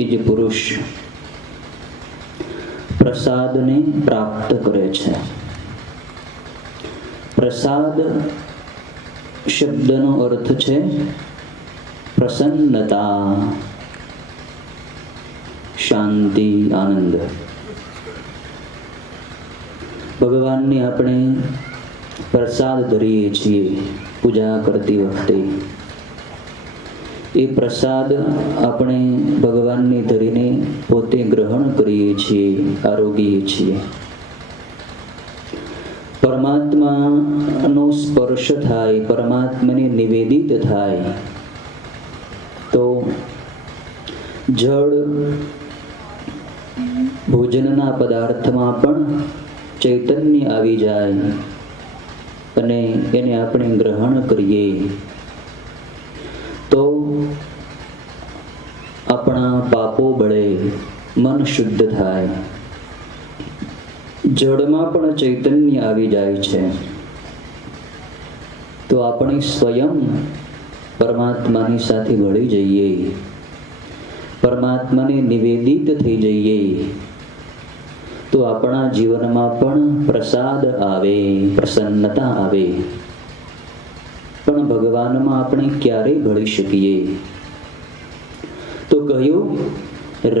એ જે પુરુષ પ્રસાદને પ્રાપ્ત કરે છે. પ્રસાદ શબ્દનો અર્થ છે પ્રસન્નતા, શાંતિ, આનંદ. ભગવાનને આપણે પ્રસાદ ધરીએ છીએ પૂજા કરતી વખતે. એ પ્રસાદ આપણે ભગવાનને ધરીને પોતે ગ્રહણ કરીએ છીએ, આરોગીએ છીએ. પરમાત્માનો સ્પર્શ થાય, પરમાત્માને નિવેદિત થાય તો જળ ભોજનના પદાર્થમાં પણ ચૈતન્ય આવી જાય અને એને આપણે ગ્રહણ કરીએ તો આપણા પાપો બળે, મન શુદ્ધ થાય. જળમાં પણ ચૈતન્ય આવી જાય છે તો આપણે સ્વયં પરમાત્માની સાથે ભળી જઈએ, પરમાત્માને નિવેદિત થઈ જઈએ તો આપણા જીવનમાં પણ પ્રસાદ આવે, પ્રસન્નતા આવે. પણ ભગવાનમાં આપણે ક્યારે ભળી શકીએ? તો કહ્યું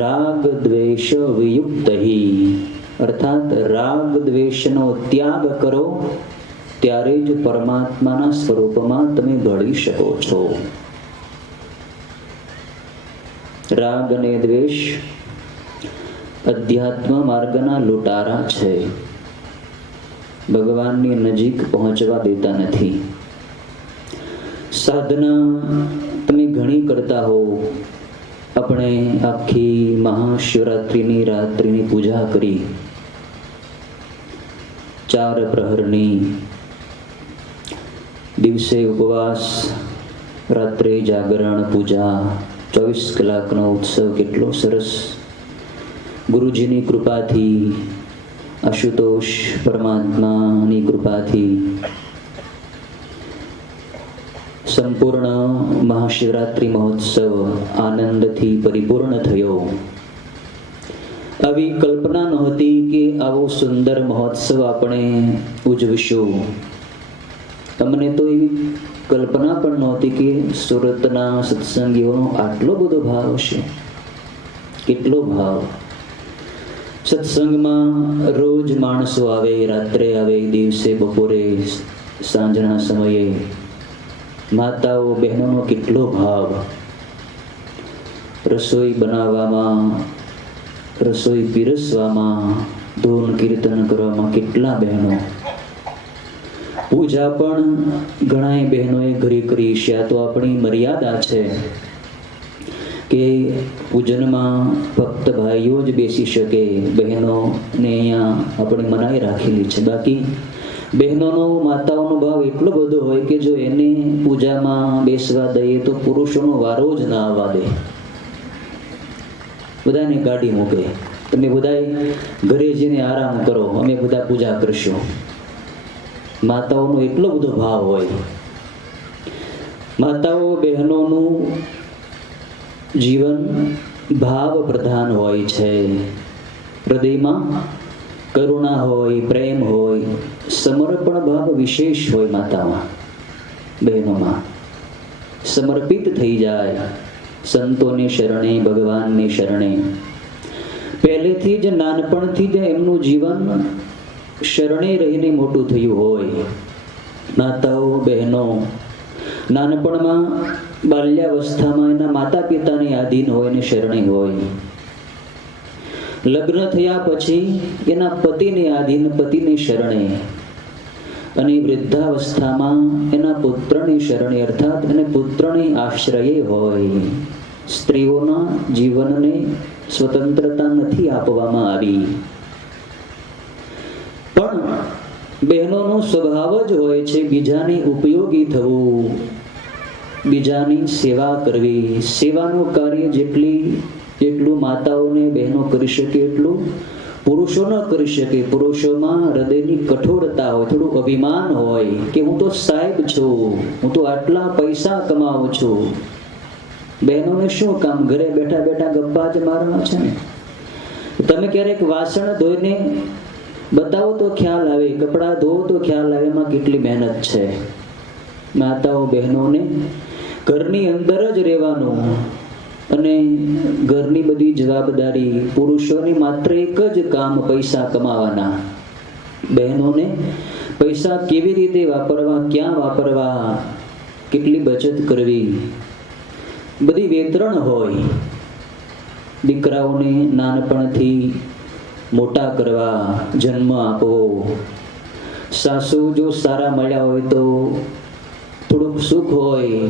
રાગ દ્વેષ વિયુક્તહિ, અર્થાત રાગ દ્વેષનો ત્યાગ કરો ત્યારે જ પરમાત્માના સ્વરૂપમાં તમે ભળી શકો છો. રાગ અને દ્વેષ અધ્યાત્મ માર્ગના લૂંટારા છે, ભગવાનની નજીક પહોંચવા દેતા નથી. સાધના તમે ઘણી કરતા હો. આપણે આખી મહાશિવરાત્રિની રાત્રિની પૂજા કરી, 4 પ્રહરની, દિવસે ઉપવાસ, રાત્રે જાગરણ, પૂજા, 24 કલાકનો ઉત્સવ કેટલો સરસ. ગુરુજીની કૃપાથી, આશુતોષ પરમાત્માની કૃપાથી સંપૂર્ણ મહાશિવરાત્રિ મહોત્સવ આનંદથી પરિપૂર્ણ થયો. આવી કલ્પના નહોતી કે આવો સુંદર મહોત્સવ આપણે ઉજવીશું. અમને તો એવી કલ્પના પણ નહોતી કે સુરતના સત્સંગીઓનો આટલો બધો ભાવ હશે. કેટલો ભાવ! સત્સંગમાં રોજ માણસો આવે, રાત્રે આવે, દિવસે, બપોરે, સાંજના સમયે. માતાઓ બહેનોનો કેટલો ભાવ! રસોઈ બનાવવામાં, રસોઈ પીરસવામાં, ધૂન કીર્તન કરવામાં કેટલા બહેનો. પૂજા પણ ઘણાય બહેનોએ ઘરે કરી છે. આ તો આપણી મર્યાદા છે કે પૂજનમાં ફક્ત ભાઈઓ જ બેસી શકે, બહેનોને અહીંયા આપણે મનાઈ રાખેલી છે. બાકી બહેનોનો, માતાઓનો ભાવ એટલો બધો હોય કે જો એને પૂજામાં બેસવા દઈએ તો પુરુષોનો વારો જ ના આવવા દે, બધાને કાઢી મૂકે. તમે બધા ઘરે જઈને આરામ કરો, અમે બધા પૂજા કરશું. માતાઓનો એટલો બધો ભાવ હોય. માતાઓ બહેનોનું જીવન ભાવ પ્રધાન હોય છે. હૃદયમાં કરુણા હોય, પ્રેમ હોય, સમર્પણ ભાવ વિશેષ હોય. માતામાં, બહેનોમાં સમર્પિત થઈ જાય સંતોને શરણે, ભગવાનને શરણે. પહેલેથી જ, નાનપણથી જ એમનું જીવન શરણે રહીને મોટું થયું હોય. માતાઓ બહેનો નાનપણમાં, બાલ્યાવસ્થામાં એના માતા પિતાને આધીન હોય ને શરણે હોય. લગ્ન થયા પછી એના પતિને આધીન, પતિને શરણે. અને વૃદ્ધાવસ્થામાં એના પુત્રને શરણે, અર્થાત એને પુત્રને આશ્રયે હોય. સ્ત્રીઓના જીવનને સ્વતંત્રતા નથી આપવામાં આવી. પણ બહેનોનો સ્વભાવ જ હોય છે બીજાને ઉપયોગી થવું, બીજાની સેવા કરવી. સેવાનું કાર્ય જેટલું માતાઓને બહેનો કરી શકે એટલું પુરુષો ન કરી શકે. પુરુષોમાં હૃદયની કઠોરતા હોય, થોડું અભિમાન હોય કે હું તો સાહેબ છું, હું તો આટલા પૈસા કમાઉં છું. બહેનોને શું કામ, ઘરે બેઠા બેઠા ગપ્પા જ મારવા છે ને. તમે ક્યારેક વાસણ ધોઈને બતાવો તો ખ્યાલ આવે, કપડાં ધોવો તો ખ્યાલ આવે એમાં કેટલી મહેનત છે. માતાઓ બહેનોને ઘરની અંદર જ રહેવાનું અને ઘરની બધી જવાબદારી, પુરુષોની માત્ર એક જ કામ પૈસા કમાવાના. બહેનોને પૈસા કેવી રીતે વાપરવા, ક્યાં વાપરવા, કેટલી બચત કરવી, બધી વેતરણ હોય. દીકરાઓને નાનપણથી મોટા કરવા, જન્મ આપવો. સાસુ જો સારા મળ્યા હોય તો થોડુંક સુખ હોય,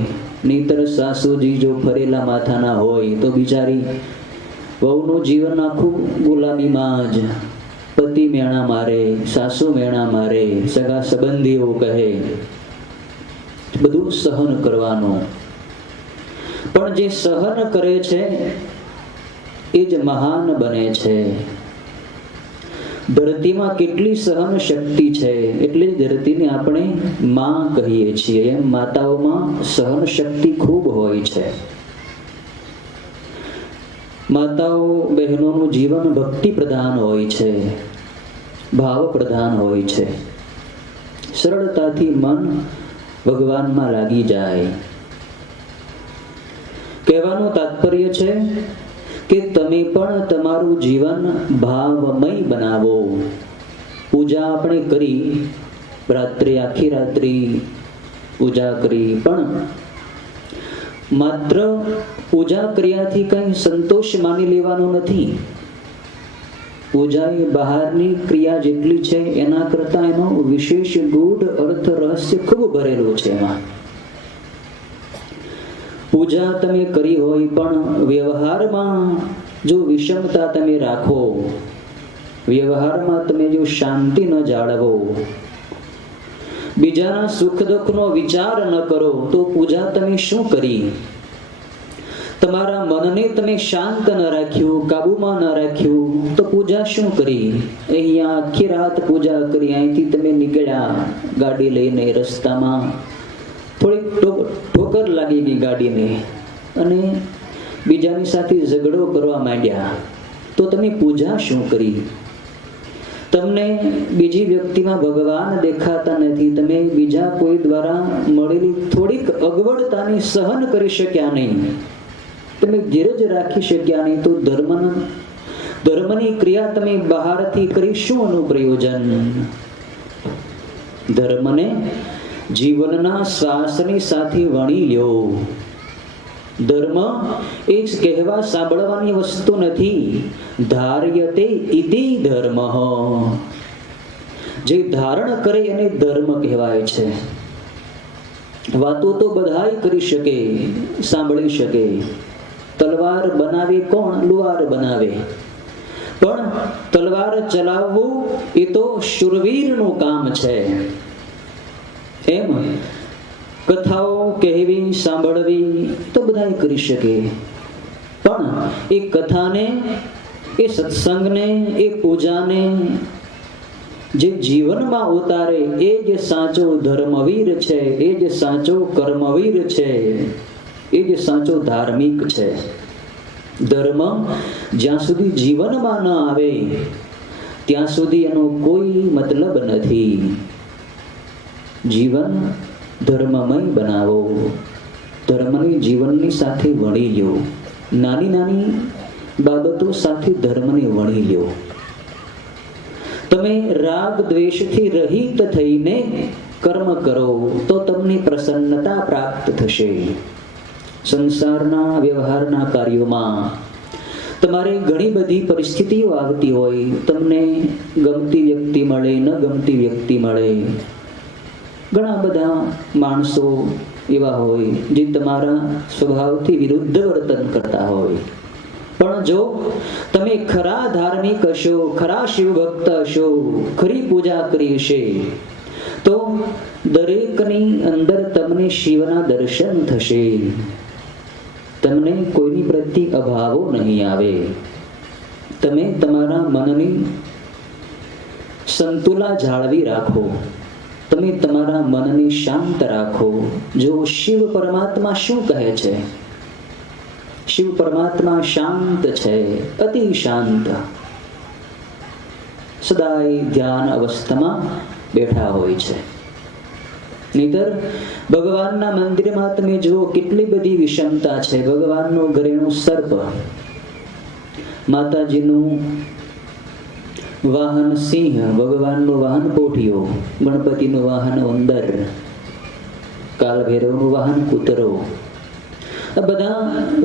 નહીતર સાસુજી જો ફરેલા માથાના હોય તો બિચારી વહુનું જીવન આખું ગુલામીમાં જ. પતિ મેણા મારે, સાસુ મેણા મારે, સગા સંબંધીઓ કહે, બધું સહન કરવાનું. પણ જે સહન કરે છે એ જ મહાન બને છે. ધરતીમાં કેટલી સહન શક્તિ છે, એટલે જ ધરતીને આપણે માં કહીએ છીએ. એમ માતાઓમાં સહન શક્તિ ખૂબ હોય છે. માતાઓ બહેનોનું જીવન ભક્તિ પ્રધાન હોય છે, ભાવ પ્રધાન હોય છે. સરળતાથી મન ભગવાનમાં લાગી જાય. કહેવાનું તાત્પર્ય છે કે તમે પણ તમારું જીવન ભાવમય બનાવો. પૂજા આપણે કરી, રાત્રે આખી રાત્રિ પૂજા કરી, પણ માત્ર પૂજા કર્યાથી કંઈ સંતોષ માની લેવાનો નથી. પૂજા એ બહારની ક્રિયા જેટલી છે એના કરતા એનો વિશેષ ગૂઢ અર્થ, રહસ્ય ખૂબ ભરેલું છે એમાં. પૂજા તમે કરી હોય પણ વ્યવહારમાં જો વિષમતા તમે રાખો, વ્યવહારમાં તમે જો શાંતિ ન જાળવો, બીજાના સુખ દુઃખનો વિચાર ન કરો તો પૂજા તમે શું કરી? તમારા મનને તમે શાંત ન રાખ્યું, કાબુમાં ન રાખ્યું તો પૂજા શું કરી? અહીંયા આખી રાત પૂજા કરી, અહીંથી તમે નીકળ્યા ગાડી લઈને, રસ્તામાં થોડીક ઠોકર લાગી ગઈ ગાડીને અને બીજાની સાથે ઝઘડો કરવા માંડ્યા તો તમે પૂજા શું કરી? તમને બીજી વ્યક્તિમાં ભગવાન દેખાતા નથી, તમે બીજા કોઈ દ્વારા મળેલી થોડીક અગવડતાને સહન કરી શક્યા નહીં, તમે ધીરજ રાખી શક્યા નહીં, તો ધર્મની ક્રિયા તમે બહારથી કરી શું એનું પ્રયોજન? ધર્મને જીવનના શ્વાસની સાથે વણી લ્યો. ધર્મ એ કહેવા સાંભળવાની વસ્તુ નથી. ધાર્યતે ઇતિ ધર્મ. જે ધારણ કરે એને ધર્મ કહેવાય છે. વાતો તો બધાય કરી શકે, સાંભળી શકે. તલવાર બનાવે કોણ? લુહાર બનાવે. પણ તલવાર ચલાવવું એ તો શૂરવીરનું કામ છે. એમ કથાઓ કહેવી, સાંભળવી તો બધા કરી શકે, પણ એ કથાને, એ સત્સંગને, એ પૂજાને જે જીવનમાં ઉતારે એ જ સાચો ધર્મવીર છે, એ જ સાચો કર્મવીર છે, એ જ સાચો ધાર્મિક છે. ધર્મ જ્યાં સુધી જીવનમાં ન આવે ત્યાં સુધી એનો કોઈ મતલબ નથી. જીવન ધર્મમય બનાવો, ધર્મને જીવનની સાથે વણી લો. નાની નાની બાબતો સાથે ધર્મને વણી લો. તમે રાગ દ્વેષથી રહિત થઈને કર્મ કરો તો તમને પ્રસન્નતા પ્રાપ્ત થશે. સંસારના વ્યવહારના કાર્યોમાં તમારે ઘણી બધી પરિસ્થિતિઓ આવતી હોય, તમને ગમતી વ્યક્તિ મળે, ન ગમતી વ્યક્તિ મળે. ઘણા બધા માણસો એવા હોય જે તમારા સ્વભાવથી વિરુદ્ધ વર્તન કરતા હોય, પણ જો તમે ખરા ધાર્મિક હશો, ખરા શિવ ભક્ત હશો, ખરી પૂજા કરી હશે તો દરેકની અંદર તમને શિવના દર્શન થશે. તમને કોઈની પ્રત્યે અભાવો નહીં આવે. તમે તમારા મનની સંતુલા જાળવી રાખો, તમે તમારા મનને શાંત રાખો. જો શિવ પરમાત્મા શું કહે છે? શિવ પરમાત્મા શાંત છે, અતિ શાંત, સદાય ધ્યાન અવસ્થામાં બેઠા હોય છે. નહીતર ભગવાનના મંદિરમાં તમે જુઓ કેટલી બધી વિષમતા છે. ભગવાનનું ઘરેણું સર્પ, માતાજીનું વાહન સિંહ, ભગવાનનું વાહન પોઠિયો, ગણપતિનું વાહન ઉંદર, કાલભૈરવનું વાહન કૂતરો. આ બધા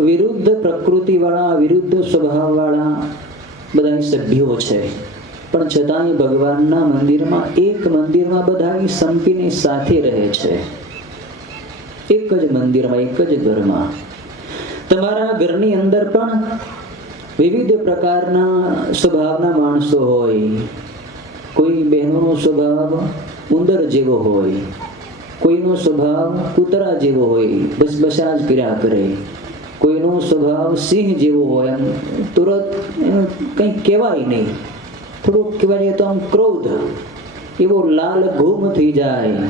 વિરુદ્ધ પ્રકૃતિ વાળા, વિરુદ્ધ સ્વભાવ વાળા બધા સભ્યો છે. પણ છતાંય ભગવાનના મંદિરમાં, એક મંદિરમાં બધા સંપીને સાથે રહે છે. એક જ મંદિરમાં, એક જ ઘરમાં. તમારા ઘરની અંદર પણ વિવિધ પ્રકારના સ્વભાવના માણસો હોય. કોઈ બહેનોનો સ્વભાવ ઉંદર જેવો હોય, કોઈનો સ્વભાવ કૂતરા જેવો હોય, બસ બસા જ કર્યા કરે. કોઈનો સ્વભાવ સિંહ જેવો હોય, એમ તુરત કંઈ કહેવાય નહીં. થોડુંક કહેવાય તો આમ ક્રોધ એવો લાલ ઘૂમ થઈ જાય.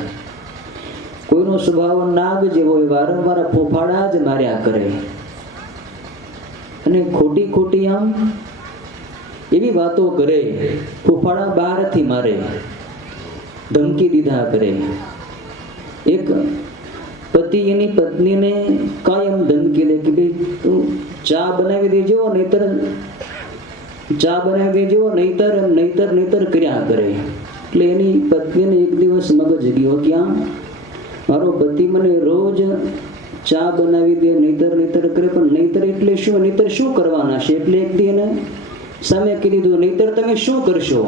કોઈનો સ્વભાવ નાગ જેવો હોય, વારંવાર ફોફાડા જ માર્યા કરે અને ખોટી ખોટી આમ એવી વાતો કરે. ફોફાડા બહારથી મારે, ધમકી દીધા કરે. એક પતિ એની પત્નીને કાયમ ધમકી દે કે ભાઈ તું ચા બનાવી દેજો, નહીતર ચા બનાવી દેજો, નહીતર કર્યા કરે. એટલે એની પત્નીને એક દિવસ મગજ ગયો, ક્યાં મારો પતિ મને રોજ ચા બનાવી દે, નહીતર કરે. પણ નહીતર એટલે શું? નહીતર શું કરવાના છે? એટલે એક દી એને સામે કહી દીધું, નહીતર તમે શું કરશો?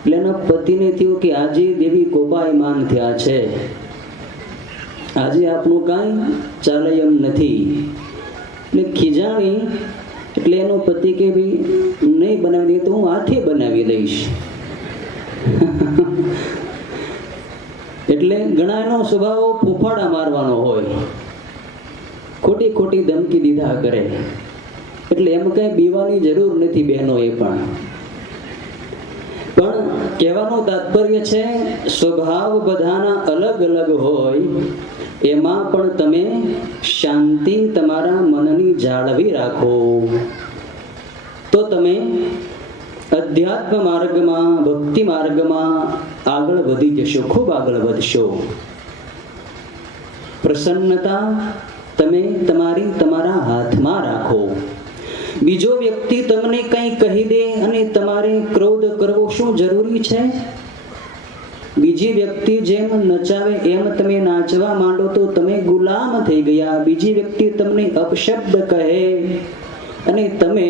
એટલે એના પતિને થયું કે આજે દેવી કોપાયમાન થયા છે, આજે આપનું કાંઈ ચાલે એમ નથી. એટલે ખીજાણી. એટલે એનો પતિ કે ભાઈ નહીં બનાવી દે તો હું હાથે બનાવી દઈશ. એટલે ઘણાનો સ્વભાવ ફૂફાડા મારવાનો હોય, ખોટી ખોટી ધમકી દીધા કરે. એટલે એમ કઈ બીવાની જરૂર નથી બહેનોએ. પણ કહેવાનું તાત્પર્ય છે, સ્વભાવ બધાના અલગ અલગ હોય, એમાં પણ તમે શાંતિ તમારા મનની જાળવી રાખો તો તમે અધ્યાત્મ માર્ગમાં, ભક્તિ માર્ગમાં આગળ વધી જશો, ખૂબ આગળ વધશો. પ્રસન્નતા તમે તમારા હાથમાં રાખો. બીજો વ્યક્તિ તમને કંઈ કહી દે અને તમારે ક્રોધ કરવો શું જરૂરી છે? બીજી વ્યક્તિ જેમ નચાવે એમ તમે નાચવા માંડો તો તમે ગુલામ થઈ ગયા. બીજી વ્યક્તિ તમને અપશબ્દ કહે અને તમે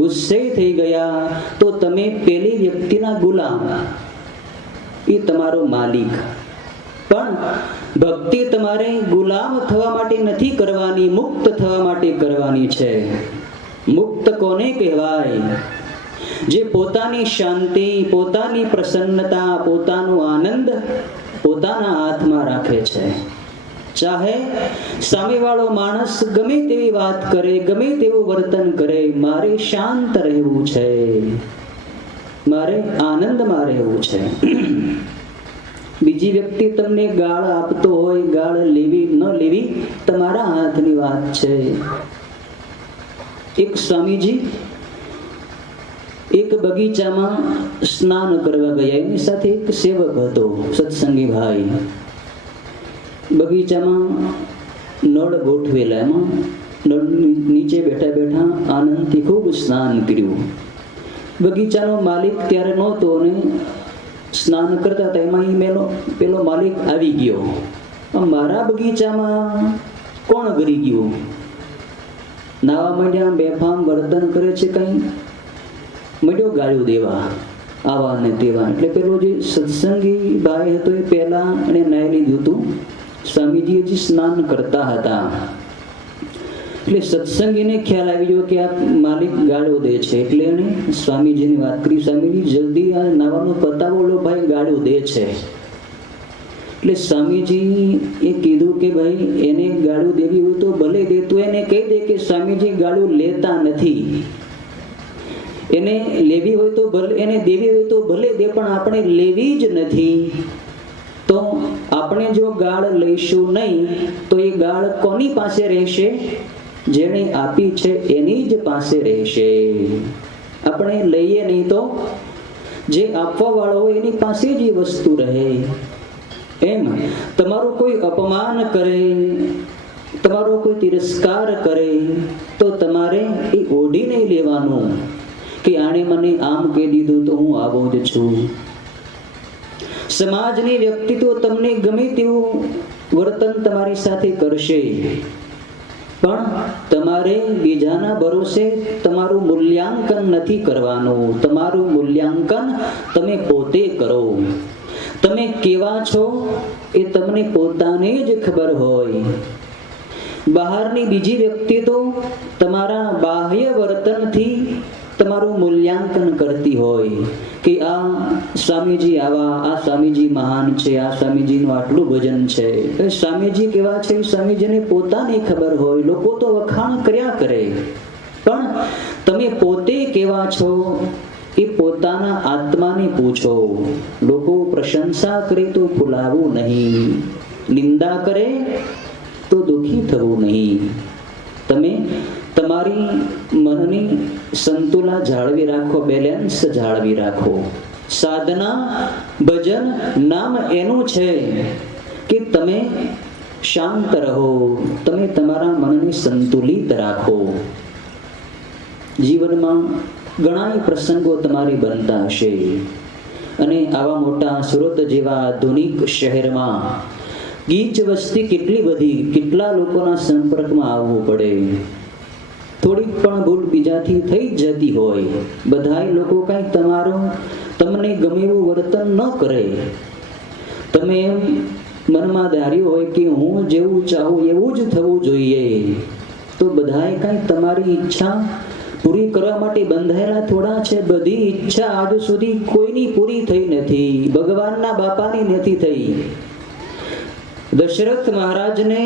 ગુસ્સે થઈ ગયા તો તમે પેલી વ્યક્તિના ગુલામ, એ તમારો માલિક. પણ ભક્તિ તમારે ગુલામ થવા માટે નથી કરવાની, મુક્ત થવા માટે કરવાની છે. મુક્ત કોને કહેવાય? જે પોતાની શાંતિ, પોતાની પ્રસન્નતા, પોતાનો આનંદ પોતાના હાથમાં રાખે છે. ચાહે સામેવાળો માણસ ગમે તેવી વાત કરે, ગમે તેવું વર્તન કરે, મારે શાંત રહેવું છે, મારે આનંદમાં રહેવું છે. બીજી વ્યક્તિ તમને ગાળ આપતો હોય, ગાળ લેવી ન લેવી તમારા હાથની વાત છે. એક સ્વામીજી એક બગીચામાં સ્નાન કરવા ગયા. એની સાથે એક સેવક હતો, સત્સંગી ભાઈ. બગીચામાં નળ ગોઠવેલા, એમાં નળ નીચે બેઠા બેઠા આનંદથી ખૂબ સ્નાન કર્યું. બગીચાનો માલિક ત્યારે નહોતો અને સ્નાન કરતા હતા એમાં પેલો માલિક આવી ગયો. મારા બગીચામાં કોણ ગરી ગયું? નાવા માંડ્યા, બેફામ વર્તન કરે છે, કઈ મળ્યો ગાળ્યું દેવા, આવા ને તેવા. એટલે પેલો જે સત્સંગી ભાઈ હતો એ પહેલા એને નાઈ લીધું હતું. સ્વામીજી હજી સ્નાન કરતા હતા. એટલે સત્સંગીને ખ્યાલ આવી ગયો કે આ માલિક ગાળ્યો દે છે. એટલે એને સ્વામીજીની વાત કરી, સ્વામીજી જલ્દી આ નાવાનું પતાવો, લો ભાઈ ગાળ્યો દે છે. એટલે સ્વામીજી એ કીધું કે ભાઈ એને ગાળું દેવી હોય તો ભલે દે. તું એને કહી દે કે સ્વામીજી ગાળું લેતા નથી, એને લેવી હોય તો ભલે, એને દેવી હોય તો ભલે દે, પણ આપણે લેવી જ નથી. તો આપણે જો ગાળ લઈશું નહીં તો એ ગાળ કોની પાસે રહેશે? જેણે આપી છે એની જ પાસે રહેશે. આપણે લઈએ નહીં તો જે આપવા વાળો હોય એની પાસે જ એ વસ્તુ રહે. એમ તમારું કોઈ અપમાન કરે, તમારો કોઈ તિરસ્કાર કરે તો તમારે એ ઓઢી નહીં લેવાનું કે આણે મને આમ કહી દીધું તો હું આવો જ છું. સમાજની વ્યક્તિત્વ તમને ગમે તેવું વર્તન તમારી સાથે કરશે, પણ તમારે બીજાના ભરોસે તમારું મૂલ્યાંકન નથી કરવાનું. તમારું મૂલ્યાંકન તમે પોતે કરો. તમે કેવા છો એ તમને પોતાને જ ખબર હોય. બહારની બીજી વ્યક્તિ તો તમારા બાહ્ય વર્તનથી તમારું મૂલ્યાંકન કરતી હોય કે આ સ્વામીજી આવા, આ સ્વામીજી મહાન છે, આ સ્વામીજીનું આટલું ભજન છે. સ્વામીજી કેવા છે સ્વામીજીને પોતાને ખબર હોય. લોકો તો વખાણ કર્યા કરે, પણ તમે પોતે કેવા છો એ પોતાના આત્માને પૂછો. લોકો પ્રશંસા કરે તો ફૂલાવું નહીં, નિંદા કરે તો દુઃખી થવું નહીં. તમે તમારી મનની સંતુલા જાળવી રાખો, બેલેન્સ જાળવી રાખો. સાધના, ભજન, નામ એનું છે કે તમે શાંત રહો, તમે તમારા મનને સંતુલિત રાખો. જીવનમાં ઘણા પ્રસંગો તમારે બનતા હશે અને આવા મોટા સુરત જેવા આધુનિક શહેરમાં ગીચ વસ્તી કેટલી બધી, કેટલા લોકોના સંપર્કમાં આવવું પડે. થોડીક પણ ભૂલ બીજાથી થઈ જ જતી હોય. બધાય લોકો કંઈ તમને ગમે એવું વર્તન ન કરે. તમે એમ મનમાં ધાર્યું હોય કે હું જેવું ચાહું એવું જ થવું જોઈએ, તો બધાય કંઈ તમારી ઈચ્છા પૂરી કરવા માટે બંધાયેલા થોડા છે. બધી ઈચ્છા આજ સુધી કોઈની પૂરી થઈ નથી, ભગવાનના બાપાની નથી થઈ. દશરથ મહારાજને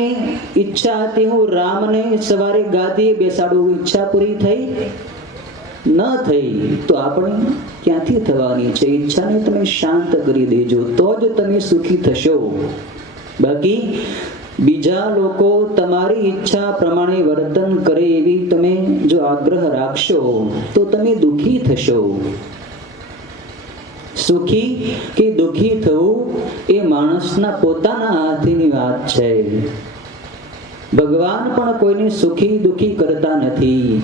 ઈચ્છા હતી હું રામને સવારે ગાદીએ બેસાડું, ઈચ્છા પૂરી થઈ ન થઈ. તો આપણે ક્યાંથી થવાની છે? ઈચ્છાને તમે શાંત કરી દેજો તો જ તમે સુખી થશો. બાકી બીજા લોકો તમારી ઈચ્છા પ્રમાણે વર્તન કરે એવી તમે જો આગ્રહ રાખશો તો તમે દુઃખી થશો. સુખી કે દુઃખી થવું એ માણસના પોતાના હાથની વાત છે. ભગવાન પણ કોઈને સુખી દુઃખી કરતા નથી.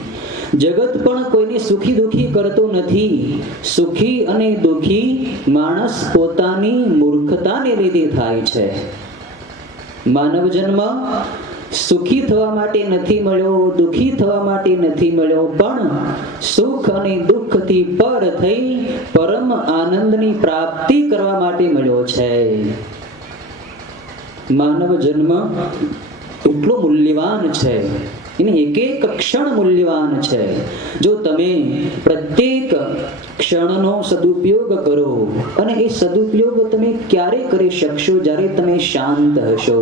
જગત પણ કોઈને સુખી દુઃખી કરતો નથી. સુખી અને દુઃખી માણસ પોતાની મૂર્ખતાને લીધે થાય છે. માનવ જન્મ સુખી થવા માટે નથી મળ્યો, દુઃખી થવા માટે નથી મળ્યો, પણ સુખ અને દુઃખથી પર થઈ પરમ આનંદની પ્રાપ્તિ કરવા માટે મળ્યો છે. માનવ જન્મ એટલો મૂલ્યવાન છે, એની એક એક ક્ષણ મૂલ્યવાન છે. જો તમે પ્રત્યેક ક્ષણનો સદુપયોગ કરો, અને એ સદુપયોગ તમે ક્યારે કરી શકશો? જ્યારે તમે શાંત હશો,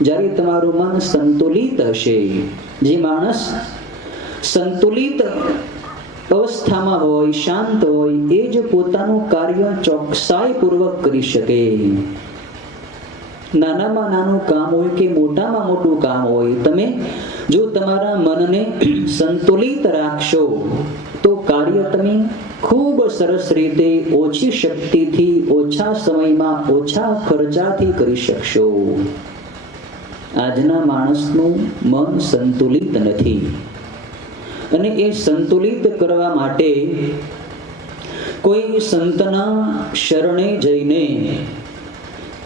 જ્યારે તમારું મન સંતુલિત હશે. જે માણસ સંતુલિત અવસ્થામાં હોય, શાંત હોય, એ જ પોતાનું કાર્ય ચોકસાઈ પૂર્વક કરી શકે. નાનામાં નાનું કામ હોય કે મોટામાં મોટું કામ હોય, તમે જો તમારા મનને સંતુલિત રાખશો તો કાર્ય તમે ખૂબ સરસ રીતે ઓછી શક્તિથી, ઓછા સમયમાં, ઓછા ખર્ચાથી કરી શકશો. આજના માણસનું મન સંતુલિત નથી, અને એ સંતુલિત કરવા માટે કોઈ સંતના શરણે જઈને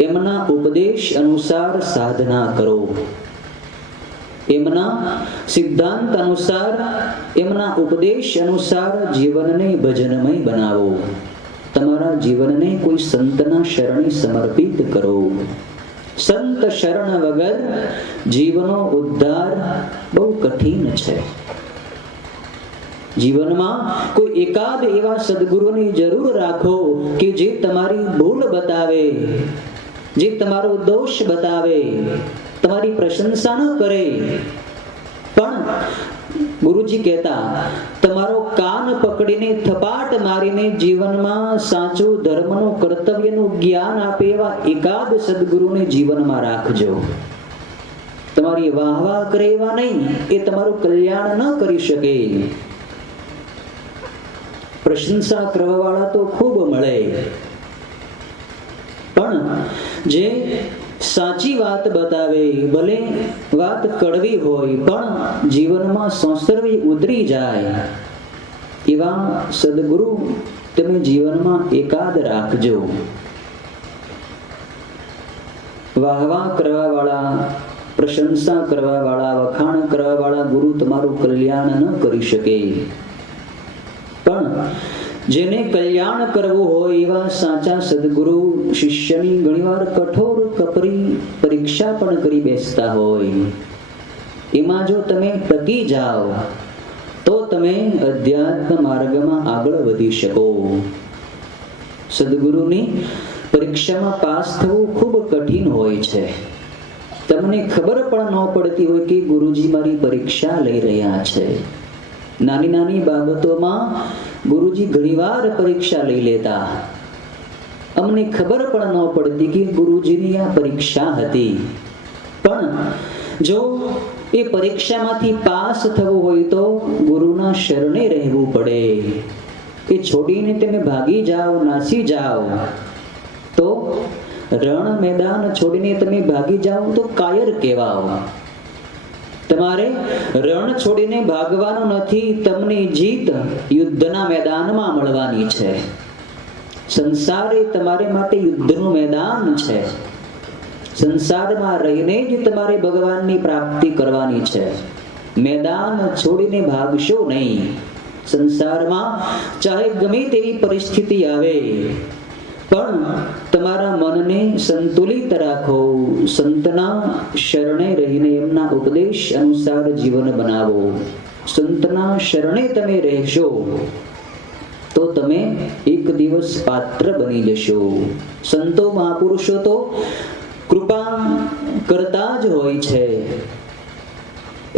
એમના ઉપદેશ અનુસાર સાધના કરો. એમના સિદ્ધાંત અનુસાર, એમના ઉપદેશ અનુસાર જીવનને ભજનમય બનાવો. તમારા જીવનને કોઈ સંતના શરણે સમર્પિત કરો. સંત શરણ વગર જીવનો ઉદ્ધાર બહુ કઠિન છે. જીવનમાં કોઈ એકાદ એવા સદગુરુની જરૂર રાખો કે જે તમારી ભૂલ બતાવે, જે તમારો દોષ બતાવે, તમારી પ્રશંસા ન કરે, પણ ગુરુજી કહેતા તમારો કાન પકડીને થપાટ મારીને જીવનમાં સાચું ધર્મનું, કર્તવ્યનું જ્ઞાન આપે એવા એકાદ સદગુરુને જીવનમાં રાખજો. તમારી વાહવાહ કરે એવા નહીં, એ તમારું કલ્યાણ ન કરી શકે. પ્રશંસા કરવા વાળા તો ખૂબ મળે, પણ જે સાચી વાત બતાવે, ભલે વાત કડવી હોય પણ જીવનમાં સંસર્વી ઉતરી જાય, એવા સદગુરુ તમે જીવનમાં એકાદ રાખજો. વાહવાહ કરવા વાળા, પ્રશંસા કરવા વાળા, વખાણ કરવા વાળા ગુરુ તમારું કલ્યાણ ન કરી શકે, પણ જેને કલ્યાણ કરવું હોય એવા સાચા સદગુરુ શિષ્યની ઘણીવાર કઠોર કપરી પરીક્ષા પણ કરી બેસતા હોય. એમાં જો તમે ટકી જાઓ તો તમે અધ્યાત્મ માર્ગમાં આગળ વધી શકો. સદગુરુની પરીક્ષામાં પાસ થવું ખૂબ કઠિન હોય છે. તમને ખબર પણ ન પડતી હોય કે ગુરુજી મારી પરીક્ષા લઈ રહ્યા છે. નાની નાની બાબતોમાં ગુરુજી ઘણીવાર પરીક્ષા લઈ લેતા. અમને ખબર પણ ન પડતી કે ગુરુજીની આ પરીક્ષા હતી. પણ જો એ પરીક્ષામાંથી પાસ થવું હોય તો ગુરુના શરણે રહેવું પડે. એ છોડીને તમે ભાગી જાઓ, નાસી જાઓ તો, રણ મેદાન છોડીને તમે ભાગી જાઓ તો કાયર કહેવાઓ. તમારે રણ છોડીને ભાગવાનું નથી, તમને જીત યુદ્ધના મેદાનમાં મળવાની છે. સંસાર એ તમારે માટે યુદ્ધનું મેદાન છે. સંસારમાં રહીને જ તમારે ભગવાનની પ્રાપ્તિ કરવાની છે. મેદાન છોડીને ભાગશો નહીં. સંસારમાં ચાહે ગમે તેવી પરિસ્થિતિ આવે પણ તમારા મનને સંતુલિત રાખો. સંતના શરણે રહીને એમના ઉપદેશ અનુસાર જીવન બનાવો. સંતના શરણે તમે રહેશો તો તમે એક દિવસ પાત્ર બની જશો. સંતો મહાપુરુષો તો કૃપા કરતા જ હોય છે.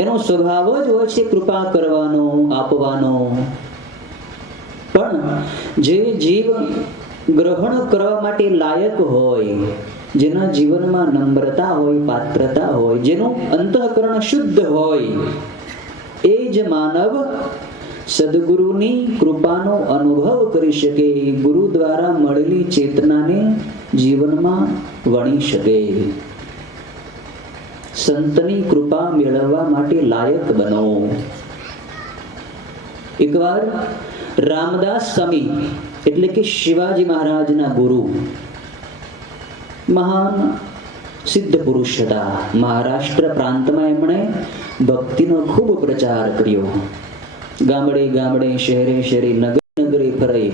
એનો સ્વભાવ જ હોય છે કૃપા કરવાનો, આપવાનો. પણ જે જીવ ગ્રહણ કરવા માટે લાયક હોય, જેના જીવનમાં નમ્રતા હોય, પાત્રતા હોય, જેનું અંતઃકરણ શુદ્ધ હોય, એ જ માનવ સદગુરુની કૃપાનો અનુભવ કરી શકે. ગુરુ દ્વારા મળેલી ચેતનાને જીવનમાં વણી શકે. સંતની કૃપા મેળવવા માટે લાયક બનો. એકવાર રામદાસ સ્વામી એટલે કે શિવાજી મહારાજના ગુરુ, મહાન સિદ્ધ પુરુષ હતા. મહારાષ્ટ્ર પ્રાંતમાં એમણે ભક્તિનો ખૂબ પ્રચાર કર્યો. ગામડે ગામડે, શહેરે શહેરે, નગરે નગરે ફરી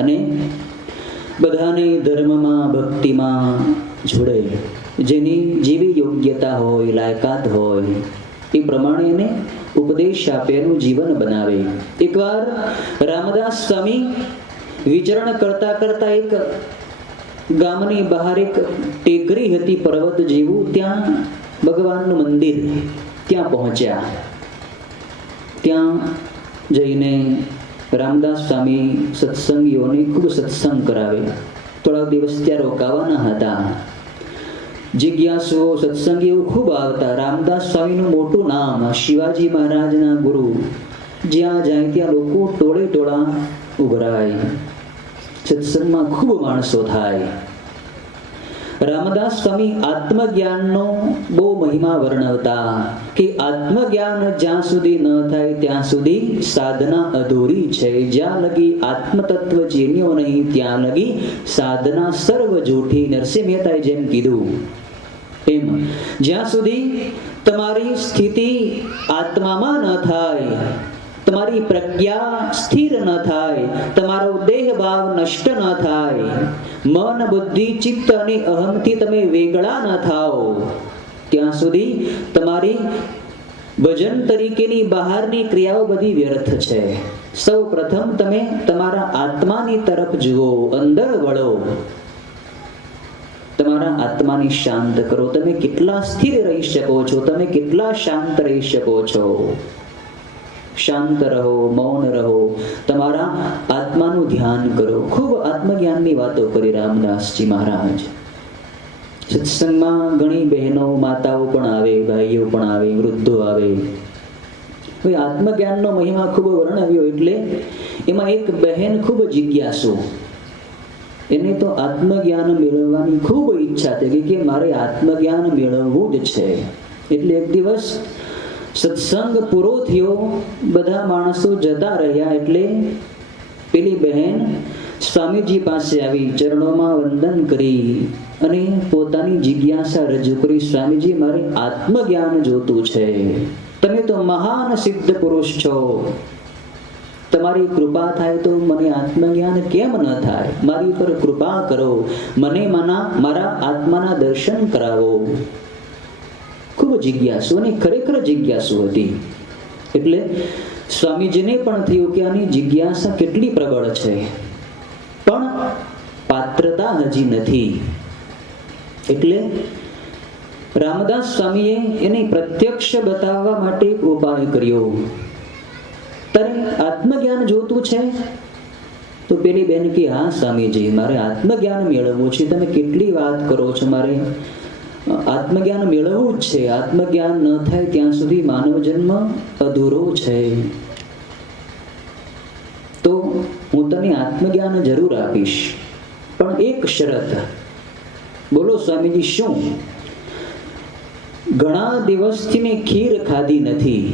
અને બધાને ધર્મમાં, ભક્તિમાં જોડે. જેની જેવી યોગ્યતા હોય, લાયકાત હોય એ પ્રમાણે એને ઉપદેશ આપે, એનું જીવન બનાવે. એકવાર રામદાસ સ્વામી વિચરણ કરતા કરતા એક ગામની બહાર એક ટેકરી હતી, પર્વત જેવું. ત્યાં ભગવાનનું મંદિર, ત્યાં પહોંચ્યા. ત્યાં જઈને રામદાસ સ્વામી સત્સંગીઓને ખૂબ સત્સંગ કરાવે. થોડા દિવસ ત્યાં રોકાવાના હતા. જિજ્ઞાસુઓ, સત્સંગીઓ ખૂબ આવતા. રામદાસ સ્વામીનું મોટું નામ, શિવાજી મહારાજના ગુરુ. જ્યાં જાય ત્યાં લોકો ટોળે ટોળા ઉભરાય. સત્સંગમાં ખૂબ માણસો થાય. રામદાસ સ્વામી આત્મજ્ઞાનનો બહુ મહિમા વર્ણવતા કે આત્મજ્ઞાન જ્યાં સુધી ન થાય ત્યાં સુધી સાધના અધૂરી છે. જ્યાં લગી આત્મતત્વ ચીન્યો નહીં ત્યાં લગી સાધના સર્વ જૂઠી. નરસિંહ મહેતાએ જેમ કીધું એમ, જ્યાં સુધી તમારી સ્થિતિ આત્મામાં ન થાય, તમારી પ્રજ્ઞા સ્થિર ન થાય, તમારો દેહ ભાવ નષ્ટ ન થાય, મન, બુદ્ધિ, ચિત્ત અને અહમથી તમે વેગળા ન થાઓ, ત્યાં સુધી તમારી ભજન તરીકેની બહારની ક્રિયાઓ બધી વ્યર્થ છે. સૌ પ્રથમ તમે તમારા આત્માની તરફ જુઓ, અંદર વળો. તમારા આત્માને શાંત કરો. તમે કેટલા સ્થિર રહી શકો છો, તમે કેટલા શાંત રહી શકો છો. શાંત રહો, મૌન રહો, તમારા આત્માનું ધ્યાન કરો. ખૂબ આત્મજ્ઞાનની વાતો કરી રામદાસજી મહારાજ. સત્સંગમાં ઘણી બહેનો માતાઓ પણ આવે, ભાઈઓ પણ આવે, વૃદ્ધો આવે. હવે આત્મજ્ઞાનનો મહિમા ખૂબ વર્ણવ્યો એટલે એમાં એક બહેન ખૂબ જિજ્ઞાસુ, એને તો આત્મજ્ઞાન મેળવવાની ખૂબ ઈચ્છા થઈ કે મારે આત્મજ્ઞાન મેળવવું જ છે. એટલે એક દિવસ સત્સંગ પૂરો થયો, બધા માણસો જતા રહ્યા એટલે પેલી બહેન સ્વામીજી પાસે આવી, ચરણોમાં વંદન કરી અને પોતાની જિજ્ઞાસા રજૂ કરી. સ્વામીજી, મારે આત્મજ્ઞાન જોતું છે. તમે તો મહાન સિદ્ધ પુરુષ છો, તમારી કૃપા થાય તો મને આત્મજ્ઞાન કેમ ન થાય? મારી પર કૃપા કરો, મને મારા આત્માના દર્શન કરાવો. ખૂબ જિજ્ઞાસુ, અને ખરેખર જિજ્ઞાસુ હતી. એટલે સ્વામીજીને પણ થયું કે આની જિજ્ઞાસા કેટલી પ્રબળ છે, પણ પાત્રતા હજી નથી. એટલે રામદાસ સ્વામીએ એને પ્રત્યક્ષ બતાવવા માટે એક ઉપાય કર્યો. તારે આત્મજ્ઞાન જોતું છે? તો પેલી બેન કે હા સ્વામીજી, મારે આત્મજ્ઞાન મેળવવું છે. તમે કેટલી વાત કરો છો, મારે આત્મજ્ઞાન મેળવવું જ છે. આત્મજ્ઞાન ન થાય ત્યાં સુધી માનવ જન્મ અધૂરો છે. તો હું તને આત્મજ્ઞાન જરૂર આપીશ, પણ એક શરત. બોલો સ્વામીજી, શું? ઘણા દિવસથી મેં ખીર ખાધી નથી,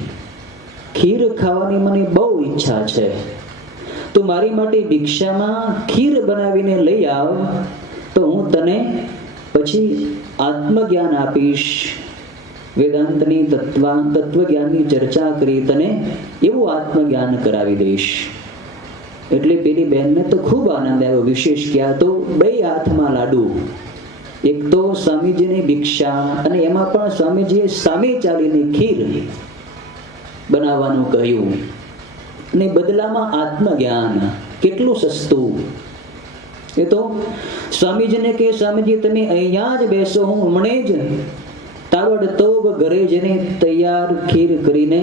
ખીર ખાવાની મને બહુ ઈચ્છા છે. તો મારી માટે ભિક્ષામાં ખીર બનાવીને લઈ આવ, તો હું તને પછી આત્મજ્ઞાન આપીશ. વેદાંતની તત્વજ્ઞાનની ચર્ચા કરી તને એવું આત્મજ્ઞાન કરાવી દઈશ. એટલે પેલી બહેનને તો ખૂબ આનંદ આવ્યો. વિશેષ કે આ તો બે હાથમાં લાડુ, એક તો સ્વામીજીની ભિક્ષા, અને એમાં પણ સ્વામીજીએ સામે ચાલીને ખીર બનાવવાનું કહ્યું, અને બદલામાં આત્મજ્ઞાન. કેટલું સસ્તું! એ તો સ્વામીજીને કે સ્વામીજી તમે અહીંયા જ બેસો, હું હમણે જ તાબડતોબ ઘરે જઈને તૈયાર ખીર કરીને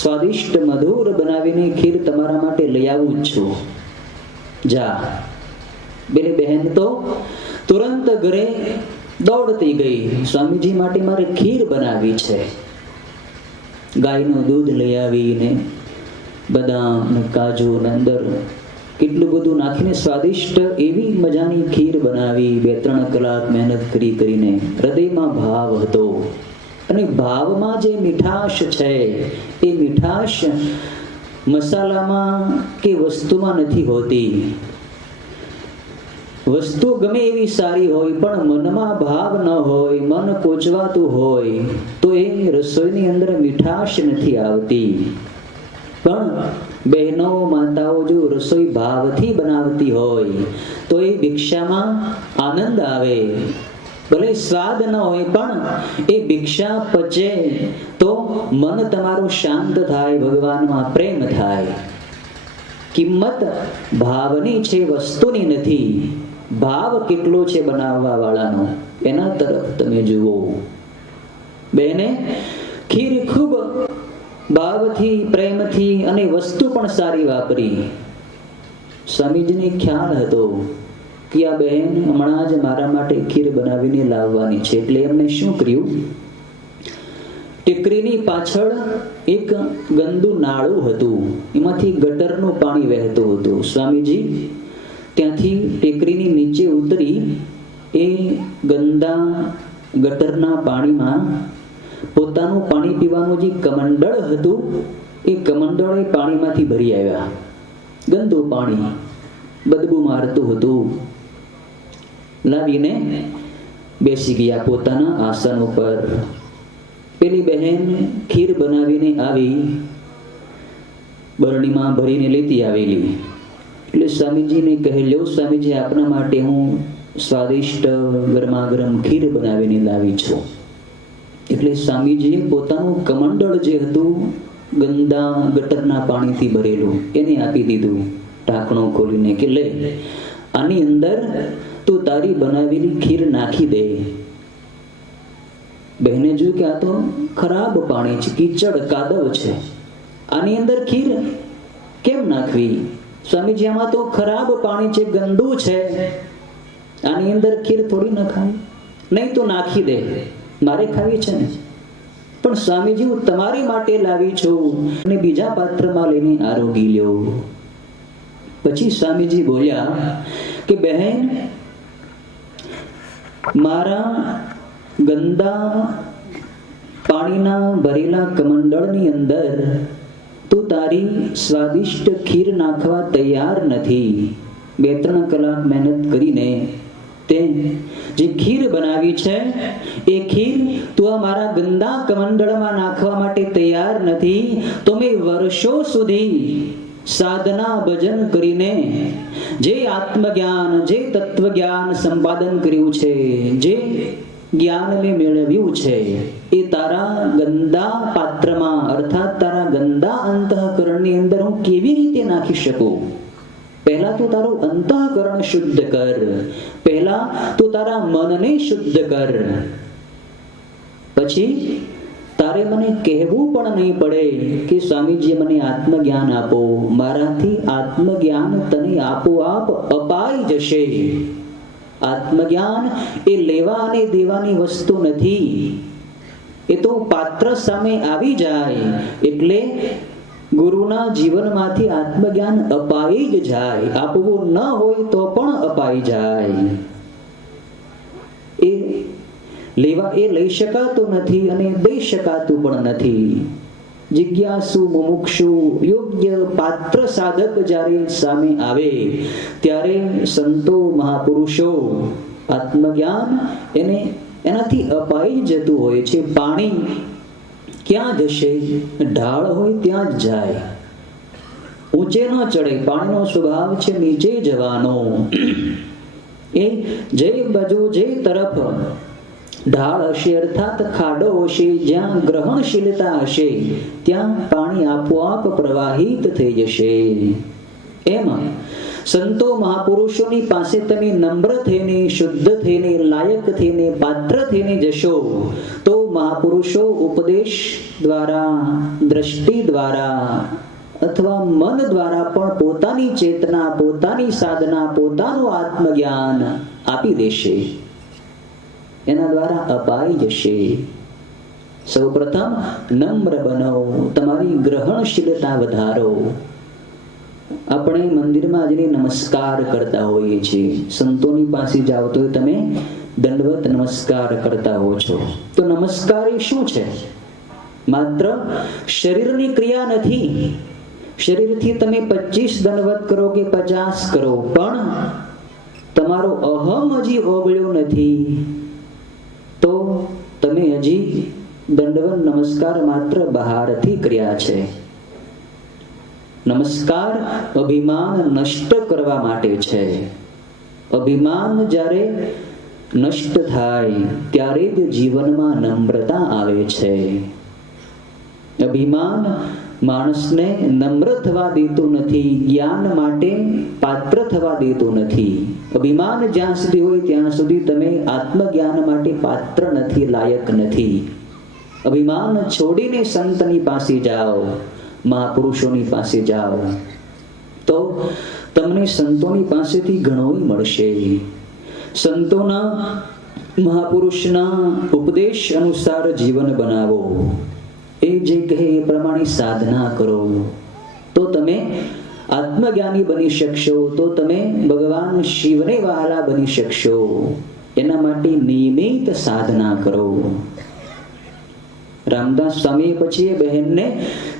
સ્વાદિષ્ટ મધુર બનાવીને ખીર તમારા માટે લઈ આવું જ છું. જા. પેલી બહેન તો તુરંત ઘરે દોડતી ગઈ, સ્વામીજી માટે મારે ખીર બનાવી છે. ગાયનું દૂધ લઈ આવીને બદામ ને કાજુ ને અંદર કેટલું બધું નાખીને સ્વાદિષ્ટ એવી મજાની ખીર બનાવી. 2-3 કલાક મહેનત કરીને. હૃદયમાં ભાવ હતો, અને ભાવમાં જે મીઠાશ છે એ મીઠાશ મસાલામાં કે વસ્તુમાં નથી હોતી. વસ્તુ ગમે એવી સારી હોય, પણ મનમાં ભાવ ન હોય, મન કોચવાતું હોય, તો એ રસોઈની અંદર મીઠાશ નથી આવતી. પણ બહેનો માતાઓ જો રસોઈ ભાવથી બનાવતી હોય તો એ ભિક્ષામાં આનંદ આવે. ભલે સ્વાદ ન હોય, પણ એ ભિક્ષા પચે તો મન તમારું શાંત થાય, ભગવાનમાં પ્રેમ થાય. કિંમત ભાવની છે, વસ્તુની નથી. ભાવ કેટલો છે બનાવવા વાળાનો, એના તરફ તમે જુઓ. બેને ખીર ખૂબ ભાવથી, પ્રેમથી, અને વસ્તુ પણ સારી વાપરી. સ્વામીજીને ખ્યાલ હતો કે આ બહેન હમણાં જ મારા માટે ખીર બનાવીને લાવવાની છે. એટલે એમને શું કર્યું, ટેકરીની પાછળ એક ગંદુ નાળું હતું, એમાંથી ગટરનું પાણી વહેતું હતું. સ્વામીજી ત્યાંથી ટેકરીની નીચે ઉતરી એ ગંદા ગટરના પાણીમાં પોતાનું પાણી પીવાનું જે કમંડળ હતું એ કમંડળ એ પાણીમાંથી ભરી આવ્યા. ગંદુ પાણી બદબુ મારતું હતું. લાવીને બેસી ગયા પોતાના આસન ઉપર. પેલી બહેન ખીર બનાવીને આવી, બરણીમાં ભરીને લેતી આવેલી. એટલે સ્વામીજીને કહે, લ્યો સ્વામીજી, આપના માટે હું સ્વાદિષ્ટ ગરમા ગરમ ખીર બનાવીને લાવી છું. એટલે સ્વામીજીએ પોતાનું કમંડળ જે હતું ગંદા ગટરના પાણીથી ભરેલું એને આપી દીધું, ઢાંકણું ખોલીને, કે લે, આની અંદર તું તારી બનાવેલી ખીર નાખી દે. બહેને જોયું કે આ તો ખરાબ પાણી છે, કીચડ કાદવ છે, આની અંદર ખીર કેમ નાખવી? સ્વામીજી, આમાં તો ખરાબ પાણી છે, ગંદુ છે, આની અંદર ખીર થોડી નખાય. નહીં તો નાખી દે, મારે ખાવી છે ને. પણ સ્વામીજી હું તમારી માટે લાવી છું અને બીજા પાત્રમાં લઈને આરોગી લ્યો. પછી સ્વામીજી બોલ્યા કે બહેન, મારા ગંદા પાણીના ભરેલા કમંડળની અંદર તું તારી સ્વાદિષ્ટ ખીર નાખવા તૈયાર નથી. 2-3 કલાક મહેનત કરીને તે જે ખીર બનાવી છે એ ખીર તું આ મારા ગંદા કમંડળમાં નાખવા માટે તૈયાર નથી. તો મેં વર્ષો સુધી સાધના ભજન કરીને જે આત્મજ્ઞાન, જે તત્વજ્ઞાન સંપાદન કર્યું છે, જે જ્ઞાન મેં મેળવ્યું છે, એ તારા ગંદા પાત્રમાં અર્થાત તારા ગંદા અંતઃકરણની અંદર હું કેવી રીતે નાખી શકું? પહેલા તો તારું અંતઃકરણ શુદ્ધ કર, પહેલા તો તારા મનને શુદ્ધ કર, પછી તારે મને કહેવું પણ નહીં પડે કે સ્વામીજી મને આત્મજ્ઞાન આપો. મારાથી આત્મજ્ઞાન તને આપોઆપ અપાઈ જશે. આત્મજ્ઞાન એ લેવા અને દેવાની વસ્તુ નથી, એ તો પાત્ર સામે આવી જાય એટલે ગુરુના જીવનમાંથી આત્મજ્ઞાન અપાઈ જ જાય. આપવું ન હોય તો પણ અપાઈ જાય. એ લેવા એ લઈ શકાતું નથી અને દઈ શકાતું પણ નથી. જિજ્ઞાસુ મુમુક્ષુ યોગ્ય પાત્ર સાધક જ્યારે સામે આવે ત્યારે સંતો મહાપુરુષો આત્મજ્ઞાન એનાથી અપાઈ જતું હોય છે. પાણી ક્યાં જશે? ઢાળ હોય ત્યાં જ જાય, ઊંચે ન ચડે. પાણીનો સ્વભાવ છે નીચે જવાનો. એ જે બાજુ જે તરફ ઢાળ હશે અર્થાત ખાડો હશે, જ્યાં ગ્રહણશીલતા હશે ત્યાં પાણી આપોઆપ પ્રવાહિત થઈ જશે. એમ સંતો મહાપુરુષોની પાસે તમે નમ્ર થઈને, શુદ્ધ થઈને, લાયક થઈને, પાત્ર થઈને જશો તો મહાપુરુષો ઉપદેશ દ્વારા, દ્રષ્ટિ દ્વારા અથવા મન દ્વારા પણ પોતાની ચેતના, પોતાની સાધના, પોતાનું આત્મજ્ઞાન આપી દેશે, એના દ્વારા અપાઈ જશે. સૌપ્રથમ નમ્ર બનો, તમારી ગ્રહણશીલતા વધારો. આપણે મંદિરમાં જઈને નમસ્કાર કરતા હોઈએ છીએ, સંતોની પાસે જાઓ તો તમે દંડવત નમસ્કાર કરતા હો છો. તો નમસ્કાર એ શું છે? માત્ર શરીરની ક્રિયા નથી. શરીરથી તમે 25 દંડવત કરો કે 50 કરો, પણ તમારો અહમ હજી ઓગળ્યો નથી તો તમે હજી દંડવત નમસ્કાર માત્ર બહારથી કર્યા છે. નમસ્કાર અભિમાન નષ્ટ કરવા માટે છે. અભિમાન જ્યારે નષ્ટ થાય ત્યારે જ જીવનમાં નમ્રતા આવે છે. અભિમાન માણસને નમ્ર થવા દેતું નથી, જ્ઞાન માટે પાત્ર થવા દેતું નથી. અભિમાન જ્યાં સુધી હોય ત્યાં સુધી તમે આત્મજ્ઞાન માટે પાત્ર નથી, લાયક નથી. અભિમાન છોડીને સંતની પાસે જાઓ, મહાપુરુષોની પાસે જાઓ તો તમને સંતોની પાસેથી ઘણું મળશે. સંતોના, મહાપુરુષના ઉપદેશ અનુસાર જીવન બનાવો. એ જે કહે એ પ્રમાણે સાધના કરો તો તમે આત્મજ્ઞાની બની શકશો, તો તમે ભગવાન શિવને વહાલા બની શકશો. એના માટે નિયમિત સાધના કરો. રામદાસ સ્વામી પછી એ બહેનને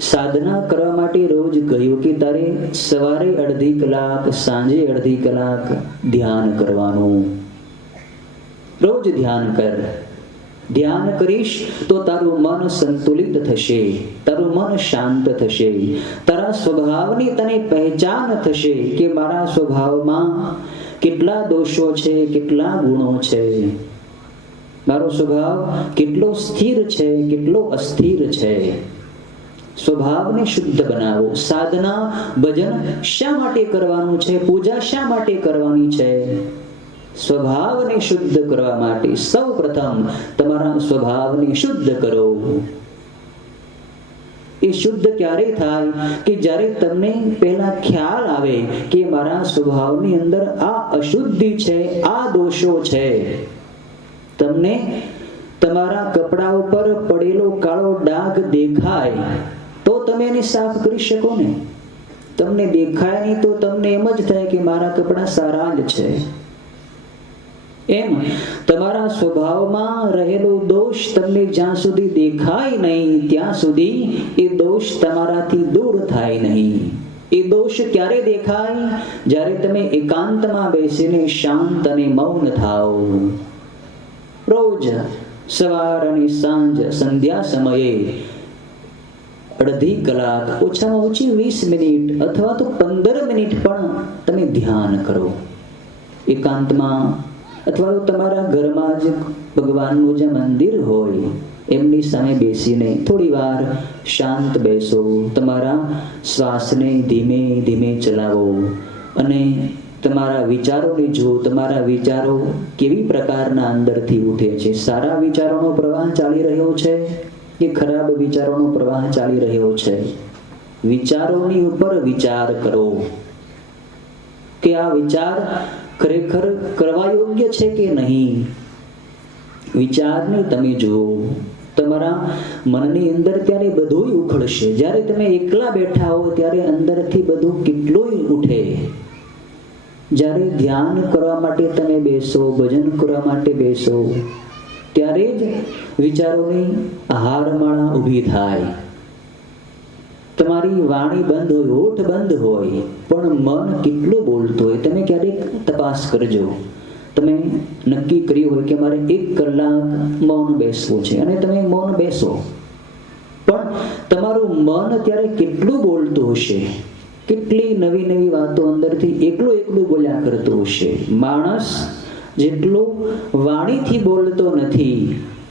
સાધના કરવા માટે રોજ કહ્યું કે તારે સવારે અડધી કલાક, સાંજે અડધી કલાક ધ્યાન કરવાનું. રોજ ધ્યાન કર. ધ્યાન કરીશ તો તારું મન સંતુલિત થશે, તારું મન શાંત થશે, તારા સ્વભાવની તને પહેચાન થશે કે મારા સ્વભાવમાં કેટલા દોષો છે, કેટલા ગુણો છે, મારો સ્વભાવ કેટલો સ્થિર છે, કેટલો અસ્થિર છે. સ્વભાવને શુદ્ધ બનાવો. સાધના ભજન શા માટે કરવાનું છે? પૂજા શા માટે કરવાની છે? સ્વભાવને શુદ્ધ કરવા માટે. સૌ પ્રથમ તમારા સ્વભાવને શુદ્ધ કરો. એ શુદ્ધ ક્યારે થાય કે જ્યારે તમને પહેલા ખ્યાલ આવે કે મારા સ્વભાવની અંદર આ અશુદ્ધિ છે, આ દોષો છે. તમને તમારા કપડા ઉપર પડેલો કાળો ડાઘ દેખાય તો તમે એને સાફ કરી શકો ને. તમને દેખાય નહીં તો તમને એમ જ થાય કે મારા કપડા સારા જ છે. એમ તમારા સ્વભાવમાં રહેલો દોષ તમને જ્યાં સુધી દેખાય નહીં ત્યાં સુધી એ દોષ તમારાથી દૂર થાય નહીં. એ દોષ ક્યારે દેખાય? જ્યારે તમે એકાંતમાં બેસીને શાંત અને મૌન થાઓ. રોજ સવાર અને સાંજ સંધ્યા સમયે અડધી કલાક, ઓછામાં ઓછી 20 મિનિટ અથવા તો 15 મિનિટ પણ તમે ધ્યાન કરો. એકાંતમાં અથવા તો તમારા ઘરમાં જ ભગવાનનું જે મંદિર હોય એમની સામે બેસીને થોડી વાર શાંત બેસો. તમારા શ્વાસને ધીમે ધીમે ચલાવો અને તમારા વિચારોને જુઓ. તમારા વિચારો કેવી પ્રકારના અંદરથી ઉઠે છે. સારા વિચારોનો પ્રવાહ ચાલી રહ્યો છે કે ખરાબ વિચારોનો પ્રવાહ ચાલી રહ્યો છે? વિચારોની ઉપર વિચાર કરો કે આ વિચાર ખરેખર કરવા યોગ્ય છે કે નહીં. વિચારને તમે જુઓ. તમારા મનની અંદર ત્યારે બધું ઉખડશે. જ્યારે તમે એકલા બેઠા હો ત્યારે અંદરથી બધું કેટલું ઉઠે. જ્યારે ધ્યાન કરવા માટે તમે બેસો, ભજન કરવા માટે બેસો, ત્યારે જ વિચારોની હારમાળા ઊભી થાય. તમારી વાણી બંધ હોય, હોઠ બંધ હોય, પણ મન કેટલું બોલતું હોય તમે ક્યારેક તપાસ કરજો. તમે નક્કી કર્યું હોય કે મારે 1 કલાક મૌન બેસવું છે અને તમે મૌન બેસો, પણ તમારું મન ત્યારે કેટલું બોલતું હશે, કેટલી નવી નવી વાતો અંદરથી એકલું બોલ્યા કરતું હશે. માણસ જેટલો વાણીથી બોલતો નથી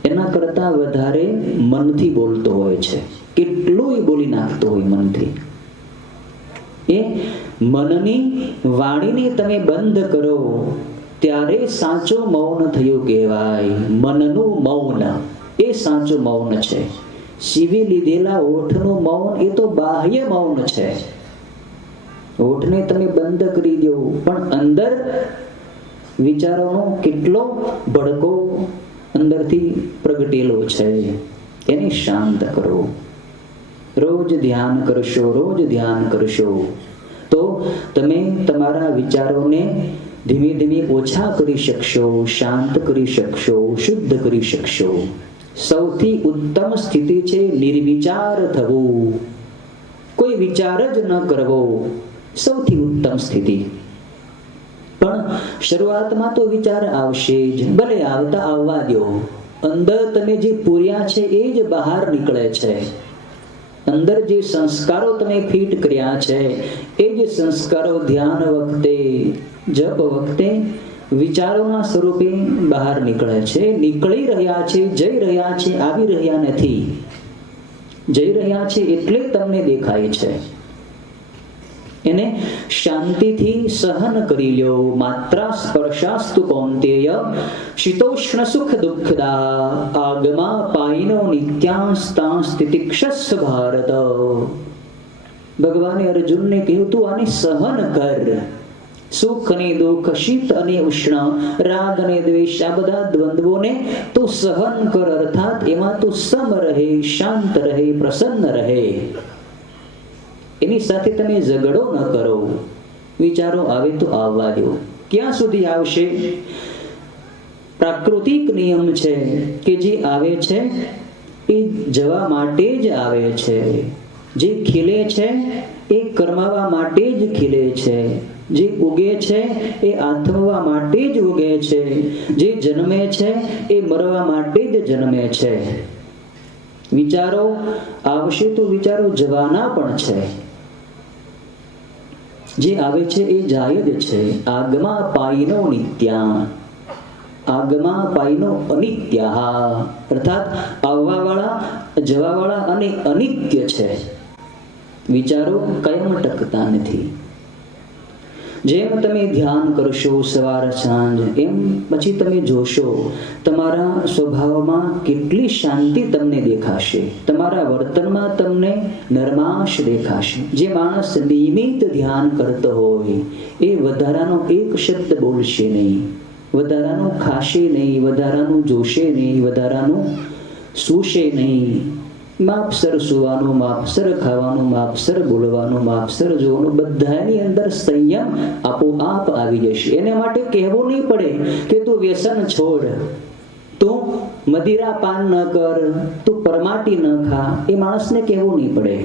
એના કરતા વધારે મનથી બોલતો હોય છે. કેટલું બોલી નાખતો હોય મનથી. એ મનની વાણીને તમે બંધ કરો ત્યારે સાચું મૌન થયું કહેવાય. મનનું મૌન એ સાચું મૌન છે. સીવી લીધેલા હોઠનું મૌન એ તો બાહ્ય મૌન છે. હોઠને તમે બંધ કરી દો પણ અંદર વિચારોનો કેટલો ભડકો અંદરથી પ્રગટેલો છે એને શાંત કરો. રોજ ધ્યાન કરશો, રોજ ધ્યાન કરશો તો તમે તમારા વિચારોને ધીમે ધીમે ઓછા કરી શકશો, શાંત કરી શકશો, શુદ્ધ કરી શકશો. સૌથી ઉત્તમ સ્થિતિ છે નિર્વિચાર થવું. કોઈ વિચાર જ ન કરવો, સૌથી ઉત્તમ સ્થિતિ. પણ શરૂઆતમાં તો વિચાર આવશે જ, ભલે આવતા આવવા દો. અંદર તમે જે પૂર્યા છે એ જ બહાર નીકળે છે. અંદર જે સંસ્કારો તમે ફિટ કર્યા છે એ જ સંસ્કારો ધ્યાન વખતે, જપ વખતે વિચારોના સ્વરૂપે બહાર નીકળે છે. નીકળી રહ્યા છે, જઈ રહ્યા છે, આવી રહ્યા નથી. જઈ રહ્યા છે એટલે તમને દેખાય છે. એને શાંતિથી સહન કરી લ્યો. માત્રા સ્પર્શાસ્તુ કૌંતેય શીતોષ્ણ સુખ દુઃખદા આગમા પાઈનો નિત્યાંસ્તાંસ તિતિક્ષસ્વ ભારત. ભગવાને અર્જુનને કહ્યું તું આને સહન કર. સુખ અને દુઃખ, શીત અને ઉષ્ણ, રાગ અને દ્વેષ, આ બધા દ્વંદ્વોને તું સહન કર. અર્થાત એમાં તું સમ રહે, શાંત રહે, પ્રસન્ન રહે. એની સાથે તમે ઝઘડો ન કરો. વિચારો આવે તો આવવા દો. ક્યાં સુધી આવશે? પ્રાકૃતિક નિયમ છે કે જે આવે છે એ જવા માટે જ આવે છે. જે ખીલે છે એ કરમાવા માટે જ ખીલે છે. જે ઉગે છે એ આથમવા માટે જ ઉગે છે. જે જન્મે છે એ મરવા માટે જ જન્મે છે. વિચારો આવશે તો વિચારો જવાના પણ છે. જે આવે છે એ જાય જ છે. આગમા પાઈનો નિત્યા, આગમા પાઈનો અનિત્યા. અર્થાત આવવાવાળા, જવાવાળા અને અનિત્ય છે. વિચારો કાયમ ટકતા નથી. જેમ તમે ધ્યાન કરશો સવાર સાંજ, એમ પછી તમે જોશો તમારા સ્વભાવમાં કેટલી શાંતિ તમને દેખાશે. તમારા વર્તનમાં તમને નરમાશ દેખાશે. જે માણસ નિયમિત ધ્યાન કરતો હોય એ વધારાનો એક શબ્દ બોલશે નહીં, વધારાનું ખાશે નહીં, વધારાનું જોશે નહીં, વધારાનું સૂશે નહીં. માપસર સુવાનું, માપસર ખાવાનું, માપસર બોલવાનું, માપસર જોવાનું, બધાની અંદર સંયમ આપોઆપ આવી જશે. એના માટે કહેવું નહીં પડે કે તું વ્યસન છોડ, તું મદિરા પાન ન કર, તું પરમાટી ન ખા. એ માણસને કહેવું નહીં પડે.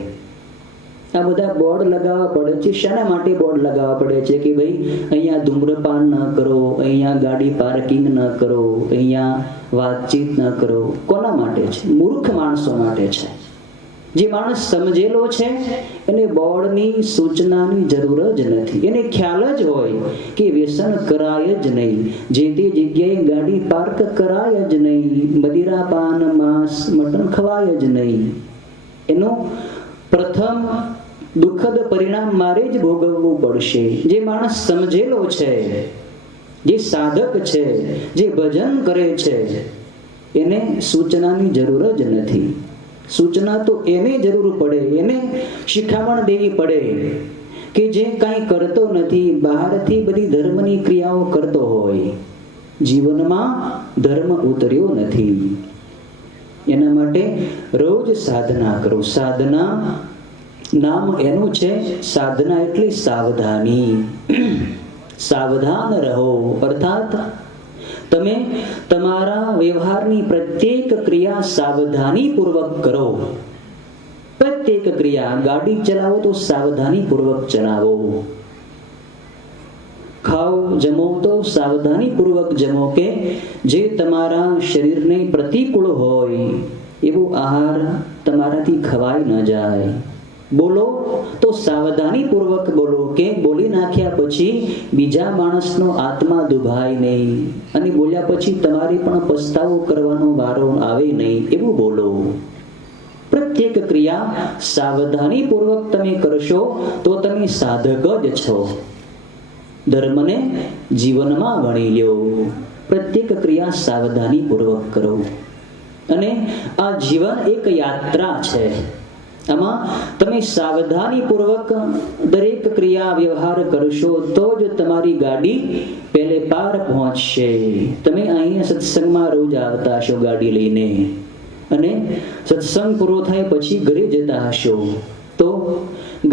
આ બધા બોર્ડ લગાવવા પડે છે. શાના માટે બોર્ડ લગાવવા પડે છે? કે ભાઈ અહીંયા ધૂમ્રપાન ન કરો, અહીંયા ગાડી પાર્કિંગ ન કરો, અહીંયા વાતચીત ન કરો. કોના માટે છે? મૂર્ખ માણસો માટે છે. જે માણસ સમજેલો છે એને બોર્ડની સૂચનાની જરૂર જ નથી. એને ખ્યાલ જ હોય કે વ્યસન કરાય જ નહીં, જે તે જગ્યાએ ગાડી પાર્ક કરાય જ નહીં, મદિરા પાન માંસ મટન ખવાય જ નહીં. એનો પ્રથમ દુઃખદ પરિણામ મારે જ ભોગવવું પડશે. જે માણસ સમજેલો છે, જે સાધક છે, જે ભજન કરે છે, એને સૂચનાની જરૂર જ નથી. સૂચના તો એને જરૂર પડે, એને શિખામણ દેવી પડે કે જે કાંઈ કરતો નથી, બહારથી બધી ધર્મની ક્રિયાઓ કરતો હોય, જીવનમાં ધર્મ ઉતર્યો નથી. એના માટે રોજ સાધના કરો. સાધના નામ એનું છે. સાધના એટલે સાવધાની. સાવધાન રહો, અર્થાત તમે તમારા વ્યવહારની પ્રત્યેક ક્રિયા સાવધાની પૂર્વક કરો. પ્રત્યેક ક્રિયા, ગાડી ચલાવો તો સાવધાની પૂર્વક ચલાવો, ખાઓ જમો તો સાવધાની પૂર્વક જમો, કે જે તમારા શરીરને પ્રતિકૂળ હોય એવો આહાર તમારાથી ખવાઈ ન જાય. બોલો તો સાવધાની પૂર્વક બોલો, કે બોલી નાખ્યા પછી બીજા માણસનો આત્મા દુભાય નહીં, અને બોલ્યા પછી તમારે પણ પસ્તાવો કરવાનો વારો આવે નહીં એવું બોલો. પ્રત્યેક ક્રિયા સાવધાની પૂર્વક તમે કરશો તો તમે સાધક જ છો. ધર્મને જીવનમાં વણી લ્યો. પ્રત્યેક ક્રિયા સાવધાની પૂર્વક કરો. અને આ જીવન એક યાત્રા છે. આમાં તમે સાવધાની પૂર્વક દરેક ક્રિયા વ્યવહાર કરશો તો જ તમારી ગાડી પહેલે પાર પહોંચશે. તમે અહીંયા સત્સંગમાં રોજ આવતા હશો ગાડી લઈને, અને સત્સંગ પૂરો થાય પછી ઘરે જતા હશો, તો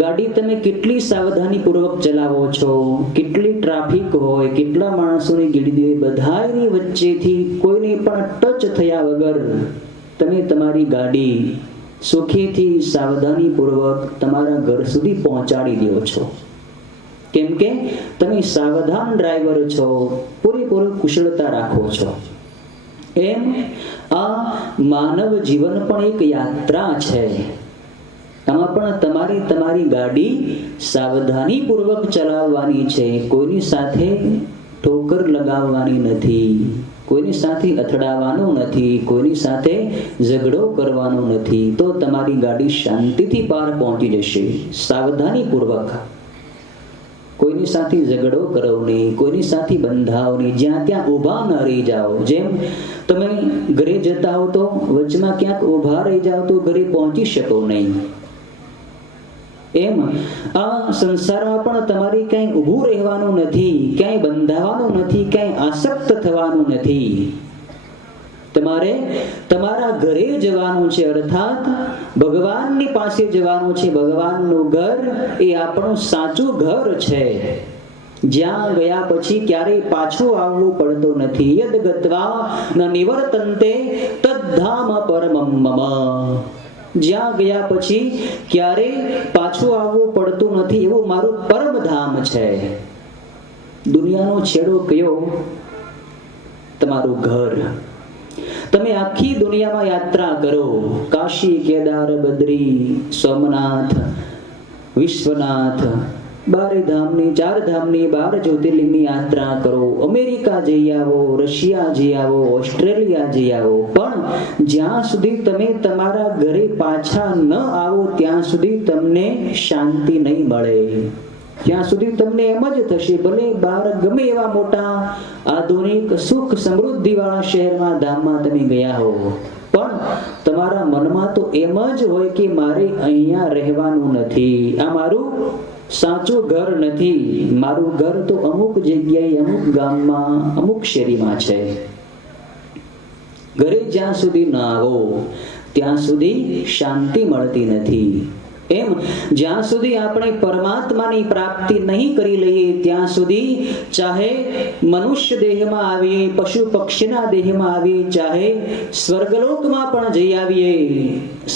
ગાડી તમે કેટલી સાવધાની પૂર્વક ચલાવો છો? કેટલી ટ્રાફિક હોય, કેટલા માણસોની ગીડી હોય, બધાની વચ્ચેથી કોઈને પણ ટચ થયા વગર તમે તમારી ગાડી સુખીથી સાવધાની પૂર્વક તમારા ઘર સુધી પહોંચાડી દો છો. કેમ કે તમે સાવધાન ડ્રાઈવર છો, પૂરેપૂરી કુશળતા રાખો છો. એમ આ માનવ જીવન પણ એક યાત્રા છે. આમાં પણ તમારી તમારી ગાડી સાવધાની પૂર્વક ચલાવવાની છે. કોઈની સાથે ઠોકર લગાવવાની નથી, કોઈની સાથે અથડાવાનું નથી, કોઈની સાથે ઝઘડો કરવાનો નથી. તો તમારી ગાડી શાંતિથી પાર પહોંચી જશે. સાવધાની પૂર્વક કોઈની સાથે ઝઘડો કરો નહીં, કોઈની સાથે બંધાવ નહીં, જ્યાં ત્યાં ઊભા ન રહી જાઓ. જેમ તમે ઘરે જતા હો તો વચમાં ક્યાંક ઊભા રહી જાઓ તો ઘરે પહોંચી શકો નહીં, એમ આ સંસારમાં પણ તમારે ક્યાંય ઊભું રહેવાનું નથી, ક્યાંય બંધાવાનું નથી, ક્યાંય આસક્ત થવાનું નથી. તમારે તમારા ઘરે જવાનું છે, અર્થાત ભગવાનની પાસે જવાનું છે. ભગવાનનું ઘર એ આપણું સાચું ઘર છે, જ્યાં ગયા પછી ક્યારેય પાછું આવવું પડતું નથી. યદ ગત્વા ન નિવર્તન્તે તદ્ધામ પરમમ મમ. જ્યાં ગયા પછી ક્યારેય પાછું આવવું પડતું નથી એવું મારું પરમધામ છે. દુનિયાનો છેડો કયો? તમારું ઘર. તમે આખી દુનિયામાં યાત્રા કરો, કાશી, કેદાર, બદ્રી, સોમનાથ, વિશ્વનાથ, 12 ધામની, 4 ધામની, 12 જ્યોતિર્લિંગની યાત્રા કરો. અમેરિકા જઈ આવો, રશિયા જઈ આવો, ઓસ્ટ્રેલિયા જઈ આવો, પણ જ્યાં સુધી તમે તમારા ઘરે પાછા ન આવો ત્યાં સુધી તમને શાંતિ નહીં મળે. ત્યાં સુધી તમને એમ જ થશે, ભલે બહાર ગમે એવા મોટા આધુનિક સુખ સમૃદ્ધિ વાળા શહેરમાં, ધામમાં તમે ગયા હો, પણ તમારા મનમાં તો એમ જ હોય કે મારે અહીંયા રહેવાનું નથી, આ મારું સાચું ઘર નથી. મારું ઘર તો અમુક જગ્યાએ, અમુક ગામમાં, અમુક શેરીમાં છે. ઘરે જ્યાં સુધી ન આવો ત્યાં સુધી શાંતિ મળતી નથી. એમ જ્યાં સુધી આપણે પરમાત્માની પ્રાપ્તિ નહીં કરી લઈએ ત્યાં સુધી, ચાહે મનુષ્ય દેહમાં આવીએ, પશુ પક્ષીના દેહમાં આવીએ, ચાહે સ્વર્ગલોકમાં પણ જઈ આવીએ,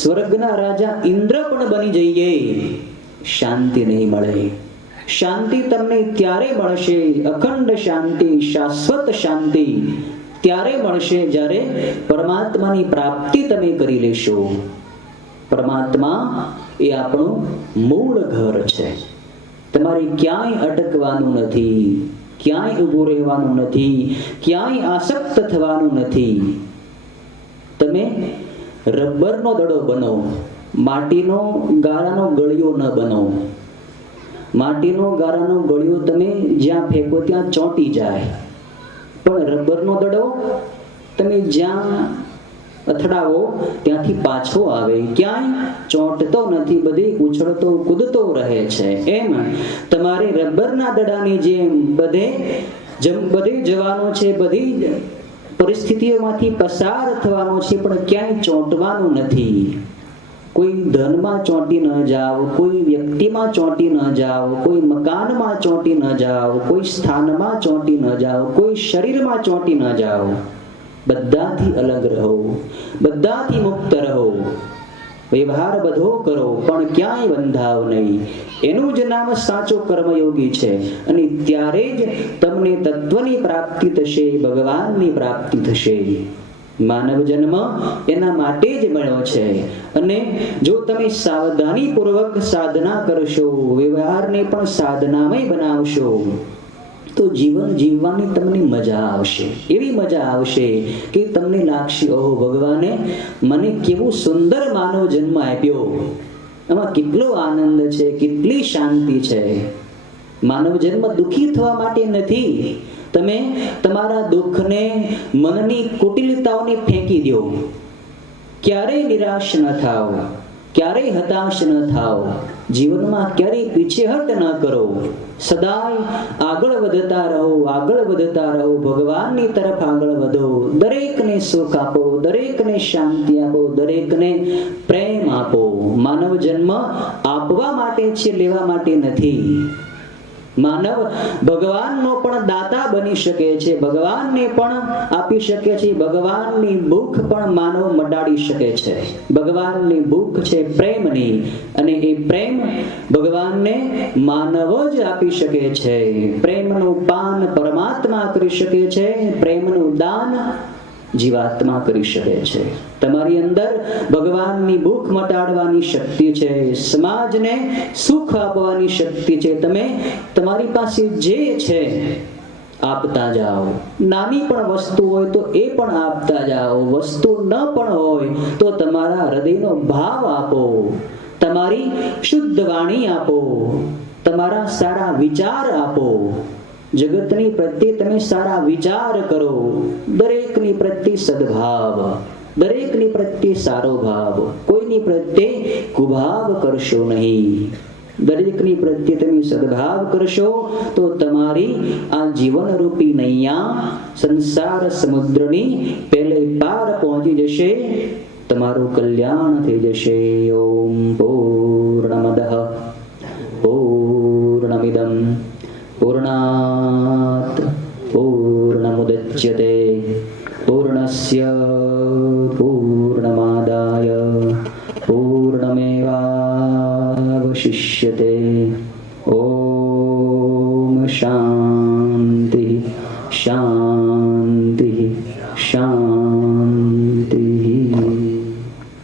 સ્વર્ગના રાજા ઇન્દ્ર પણ બની જઈએ, શાંતિ નહીં મળે. શાંતિ તમને ત્યારે મળશે, અખંડ શાંતિ, શાશ્વત શાંતિ ત્યારે મળશે જ્યારે પરમાત્માની પ્રાપ્તિ તમે કરી લેશો. પરમાત્મા એ આપણું મૂળ ઘર છે. તમારે ક્યાંય અટકવાનું નથી, ક્યાંય ઊભું રહેવાનું નથી, ક્યાંય આસક્ત થવાનું નથી. તમે રબરનો દડો બનો, માટીનો ગારાનો ગળિયો ન બનો. માટીનો ગારાનો ગળિયો તમે જ્યાં ફેંકો ત્યાં ચોંટી જાય, પણ રબરનો દડો તમે જ્યાં અથડાવો ત્યાંથી પાછો આવે, ક્યાંય ચોંટતો નથી, બધે ઉછળતો કૂદતો રહે છે. એમ તમારે રબરના દડાની જેમ બધે જવાનો છે, બધી પરિસ્થિતિઓમાંથી પસાર થવાનો છે, પણ ક્યાંય ચોંટવાનું નથી. કોઈ ધનમાં ચોંટી ન જાઓ, કોઈ વ્યક્તિમાં ચોંટી ન જાઓ, કોઈ મકાનમાં ચોંટી ન જાઓ, કોઈ સ્થાનમાં ચોંટી ન જાઓ, કોઈ શરીરમાં ચોંટી ન જાઓ. બધાથી અલગ રહો, બધાથી મુક્ત રહો. વ્યવહાર બધો કરો પણ ક્યાંય બંધાવ નહીં. એનું જ નામ સાચો કર્મયોગી છે. અને ત્યારે જ તમને તત્વની પ્રાપ્તિ થશે, ભગવાનની પ્રાપ્તિ થશે. માનવ જન્મ એના માટે જ મળ્યો છે. અને જો તમે સાવધાની પૂર્વક સાધના કરશો, વ્યવહારને પણ સાધનામય બનાવશો, તો જીવન જીવવાની તમને મજા આવશે. એવી મજા આવશે કે તમને લાગશે, ઓહો, ભગવાને મને કેવું સુંદર માનવ જન્મ આપ્યો, આમાં કેટલો આનંદ છે, કેટલી શાંતિ છે. માનવ જન્મ દુઃખી થવા માટે નથી. તમે તમારા દુઃખને, મનની કુટિલતાઓને ફેંકી દો. ક્યારેય નિરાશ ન થાઓ, ક્યારેય હતાશ ન થાઓ, જીવનમાં ક્યારેય પીછેહટ ન કરો. સદાય આગળ વધતા રહો, આગળ વધતા રહો, ભગવાનની તરફ આગળ વધો. દરેકને સુખ આપો, દરેકને શાંતિ આપો, દરેકને પ્રેમ આપો. માનવ જન્મ આપવા માટે છે, લેવા માટે નથી. માનવ ભગવાનનો પણ દાતા બની શકે છે, ભગવાનને પણ આપી શકે છે. ભગવાનની ભૂખ પણ માનવ મટાડી શકે છે. ભગવાનની ભૂખ છે પ્રેમની, અને એ પ્રેમ ભગવાનને માનવ જ આપી શકે છે. પ્રેમનું પાન પરમાત્મા કરી શકે છે, પ્રેમનું દાન જીવાત્મા કરી શકે છે. તમારી અંદર ભગવાનની ભૂખ મટાડવાની શક્તિ છે, સમાજને સુખ આપવાની શક્તિ છે. તમે તમારી પાસે જે છે આપતા જાઓ. નાની પણ વસ્તુ હોય તો એ પણ આપતા જાઓ. વસ્તુ ન પણ હોય તો તમારા હૃદયનો ભાવ આપો, તમારી શુદ્ધ વાણી આપો, તમારા સારા વિચાર આપો. જગતની પ્રત્યે તમે સારા વિચાર કરો. દરેકની પ્રત્યે સદભાવ, દરેકની પ્રત્યે સારો ભાવ, કોઈની પ્રત્યે કુભાવ કરશો નહીં. દરેકની પ્રત્યે તમે સદભાવ કરશો તો તમારી આ જીવન રૂપી નૈયા સંસાર સમુદ્રની પેલે પાર પહોંચી જશે, તમારું કલ્યાણ થઈ જશે. ઓમ પૂર્ણમદઃ પૂર્ણમિદં પૂર્ણાત પૂર્ણમુદચ્યતે પૂર્ણસ્ય પૂર્ણમાદાય પૂર્ણમેવાવશિષ્યતે. ઓમ શાંતિ શાંતિ શાંતિ.